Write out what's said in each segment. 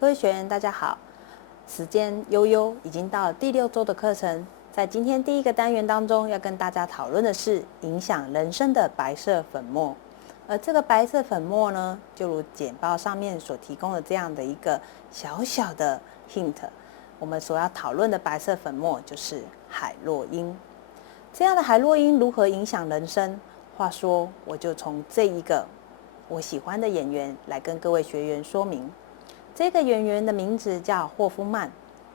各位学员大家好，时间悠悠，已经到了第6周的课程。在今天第1个单元当中，要跟大家讨论的是影响人生的白色粉末。而这个白色粉末呢，就如简报上面所提供的这样的一个小小的 hint， 我们所要讨论的白色粉末就是海洛因。这样的海洛因如何影响人生？话说，我就从这一个我喜欢的演员来跟各位学员说明。这个演员的名字叫霍夫曼，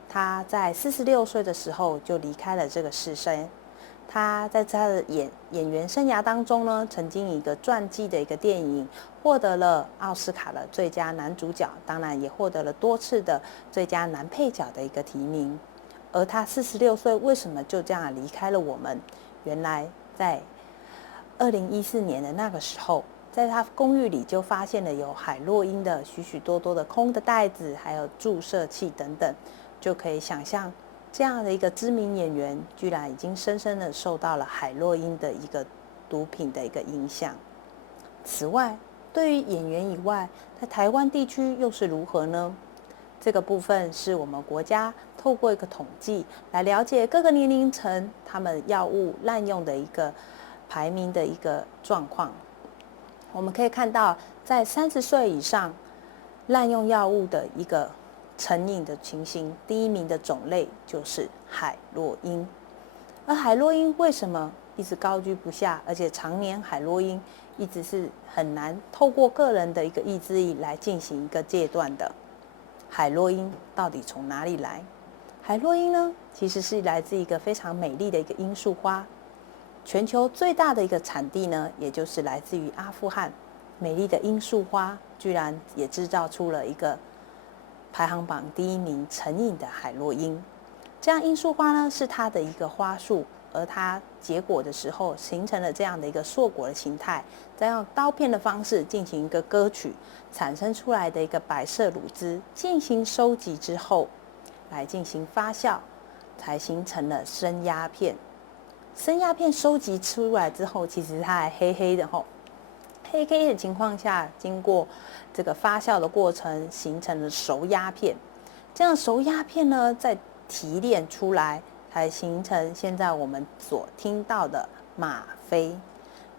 他在46岁的时候就离开了这个世生。他在他的演员生涯当中呢，曾经以一个传记的一个电影获得了奥斯卡的最佳男主角，当然也获得了多次的最佳男配角的一个提名。而他46岁为什么就这样离开了我们？原来在2014年的那个时候，在他公寓里就发现了有海洛因的许许多多的空的袋子，还有注射器等等，就可以想象这样的一个知名演员，居然已经深深的受到了海洛因的一个毒品的一个影响。此外，对于演员以外，在台湾地区又是如何呢？这个部分是我们国家透过一个统计来了解各个年龄层他们药物滥用的一个排名的一个状况。我们可以看到，在30岁以上滥用药物的一个成瘾的情形，第1名的种类就是海洛因。而海洛因为什么一直高居不下，而且常年海洛因一直是很难透过个人的一个意志力来进行一个戒断的？海洛因到底从哪里来？海洛因呢，其实是来自一个非常美丽的一个罂粟花。全球最大的一个产地呢，也就是来自于阿富汗。美丽的罂粟花居然也制造出了一个排行榜第1名成瘾的海洛因。这样罂粟花呢，是它的一个花束，而它结果的时候形成了这样的一个硕果的形态，再用刀片的方式进行一个割取，产生出来的一个白色乳汁进行收集之后，来进行发酵，才形成了生鸦片。生鸦片收集出来之后，其实它还黑黑的吼，黑黑的情况下，经过这个发酵的过程，形成了熟鸦片。这样熟鸦片呢，再提炼出来，才形成现在我们所听到的吗啡。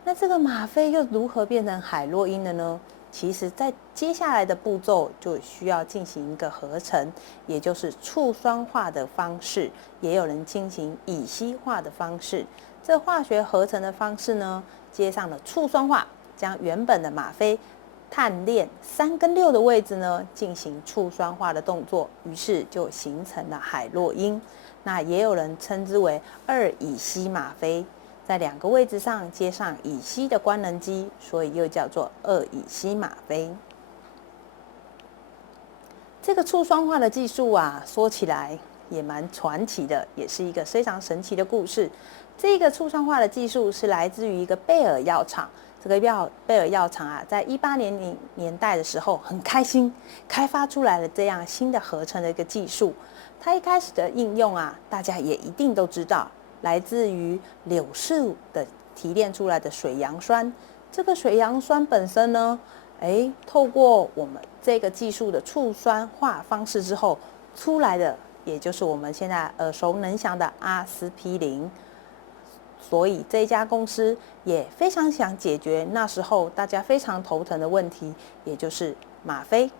那这个吗啡又如何变成海洛因的呢？其实在接下来的步骤就需要进行一个合成，也就是醋酸化的方式，也有人进行乙烯化的方式。这化学合成的方式呢，接上了醋酸化，将原本的吗啡碳链3跟6的位置呢，进行醋酸化的动作，于是就形成了海洛因。那也有人称之为2乙烯吗啡。在2个位置上接上乙烯的官能基，所以又叫做2乙烯吗啡。这个醋酸化的技术啊，说起来也蛮传奇的，也是一个非常神奇的故事。这个醋酸化的技术是来自于一个贝尔药厂。这个贝尔药厂啊，在1800年代的时候很开心，开发出来了这样新的合成的一个技术。它一开始的应用啊，大家也一定都知道。来自于柳树的提炼出来的水杨酸，这个水杨酸本身呢，透过我们这个技术的醋酸化方式之后出来的，也就是我们现在耳熟能详的阿司匹林。所以这家公司也非常想解决那时候大家非常头疼的问题，也就是吗啡。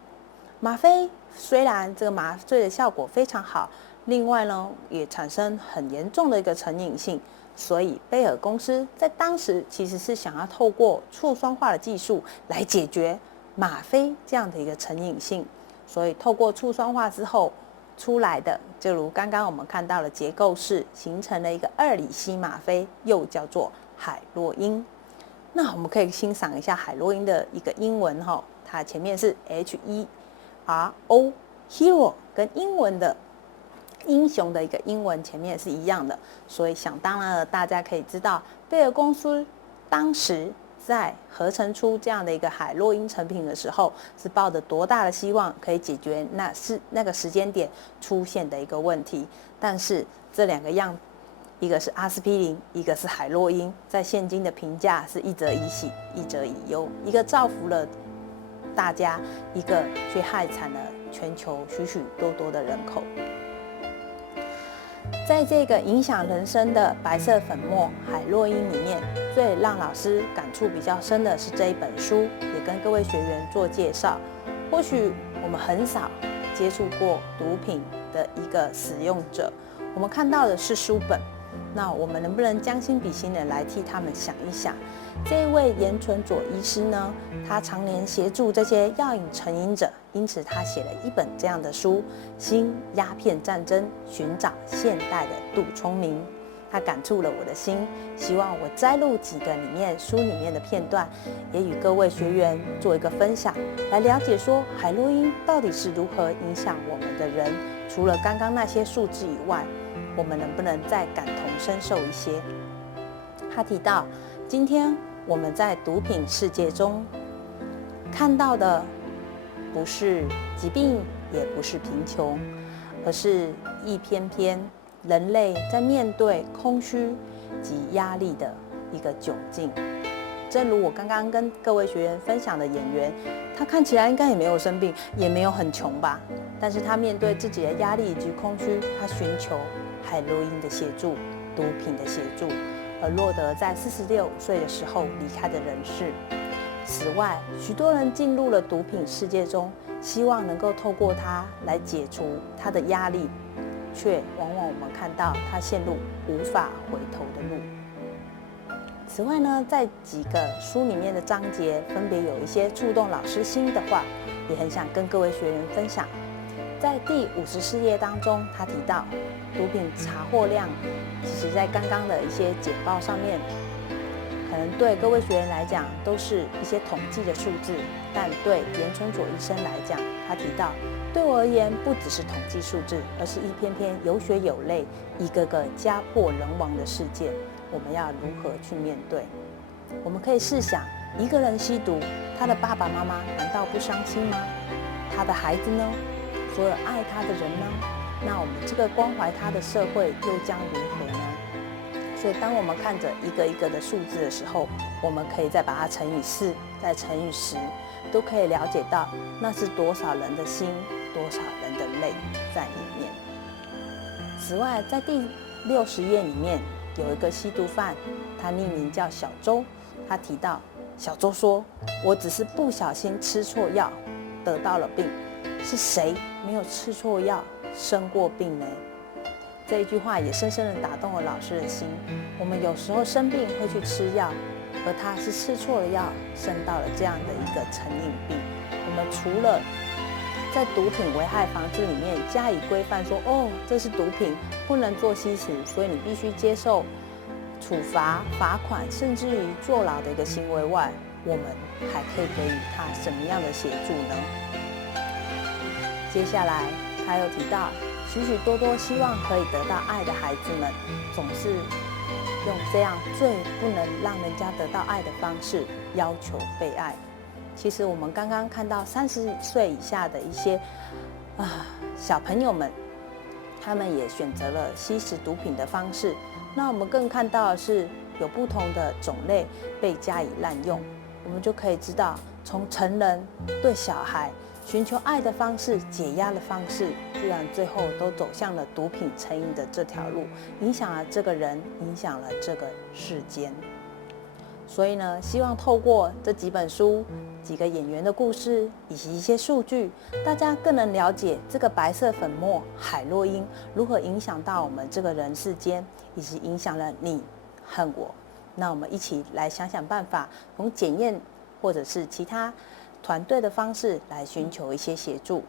吗啡虽然这个麻醉的效果非常好，另外呢，也产生很严重的一个成瘾性，所以贝尔公司在当时其实是想要透过醋酸化的技术来解决吗啡这样的一个成瘾性，所以透过醋酸化之后出来的，就如刚刚我们看到的结构式，形成了一个2乙烯吗啡，又叫做海洛因。那我们可以欣赏一下海洛因的一个英文哈，它前面是 HERO Hero， 跟英文的英雄的一个英文前面是一样的，所以想当然了，大家可以知道贝尔公司当时在合成出这样的一个海洛因成品的时候，是抱着多大的希望可以解决那个时间点出现的一个问题。但是这2个样，一个是阿司匹林，一个是海洛因，在现今的评价是一则以喜，一则以忧，一个造福了大家，一个却害惨了全球许许多多的人口。在这个影响人生的白色粉末海洛因里面，最让老师感触比较深的是这一本书，也跟各位学员做介绍。或许我们很少接触过毒品的一个使用者，我们看到的是书本，那我们能不能将心比心的来替他们想一想？这一位严纯佐医师呢，他常年协助这些药瘾成瘾者，因此他写了一本这样的书《新鸦片战争：寻找现代的杜聪明》。他感触了我的心，希望我摘录几个书里面的片段，也与各位学员做一个分享，来了解说海洛因到底是如何影响我们的人。除了刚刚那些数字以外，我们能不能再感同身受一些？他提到，今天我们在毒品世界中看到的不是疾病，也不是贫穷，而是一篇篇人类在面对空虚及压力的一个窘境。正如我刚刚跟各位学员分享的演员，他看起来应该也没有生病，也没有很穷吧，但是他面对自己的压力以及空虚，他寻求海洛因的协助、毒品的协助，而落得在46岁的时候离开的人世。此外，许多人进入了毒品世界中，希望能够透过它来解除他的压力，却往往我们看到他陷入无法回头的路。此外呢，在几个书里面的章节，分别有一些触动老师心的话，也很想跟各位学员分享。在第54页当中，他提到毒品查获量，其实在刚刚的一些简报上面，可能对各位学员来讲都是一些统计的数字，但对严纯佐医生来讲，他提到，对我而言，不只是统计数字，而是一篇篇有血有泪、一个个家破人亡的事件，我们要如何去面对？我们可以试想，一个人吸毒，他的爸爸妈妈难道不伤心吗？他的孩子呢？所有爱他的人呢？那我们这个关怀他的社会又将如何呢？所以当我们看着一个一个的数字的时候，我们可以再把它乘以4，再乘以10，都可以了解到那是多少人的心，多少人的泪在里面。此外，在第60页里面有一个吸毒犯，他匿名叫小周，他提到小周说：“我只是不小心吃错药，得到了病，是谁没有吃错药生过病呢？”这一句话也深深地打动了老师的心。我们有时候生病会去吃药，而他是吃错了药，生到了这样的一个成瘾病。我们除了在毒品危害防治里面加以规范说，哦，这是毒品，不能做吸食，所以你必须接受处罚、罚款，甚至于坐牢的一个行为外，我们还可以给予他什么样的协助呢？接下来他又提到，许许多多希望可以得到爱的孩子们，总是用这样最不能让人家得到爱的方式要求被爱。其实我们刚刚看到30岁以下的一些小朋友们，他们也选择了吸食毒品的方式。那我们更看到的是有不同的种类被加以滥用，我们就可以知道，从成人对小孩寻求爱的方式、解压的方式，居然最后都走向了毒品成瘾的这条路，影响了这个人，影响了这个世间。所以呢，希望透过这几本书、几个演员的故事以及一些数据，大家更能了解这个白色粉末海洛因如何影响到我们这个人世间，以及影响了你和我。那我们一起来想想办法，用检验或者是其他团队的方式来寻求一些协助。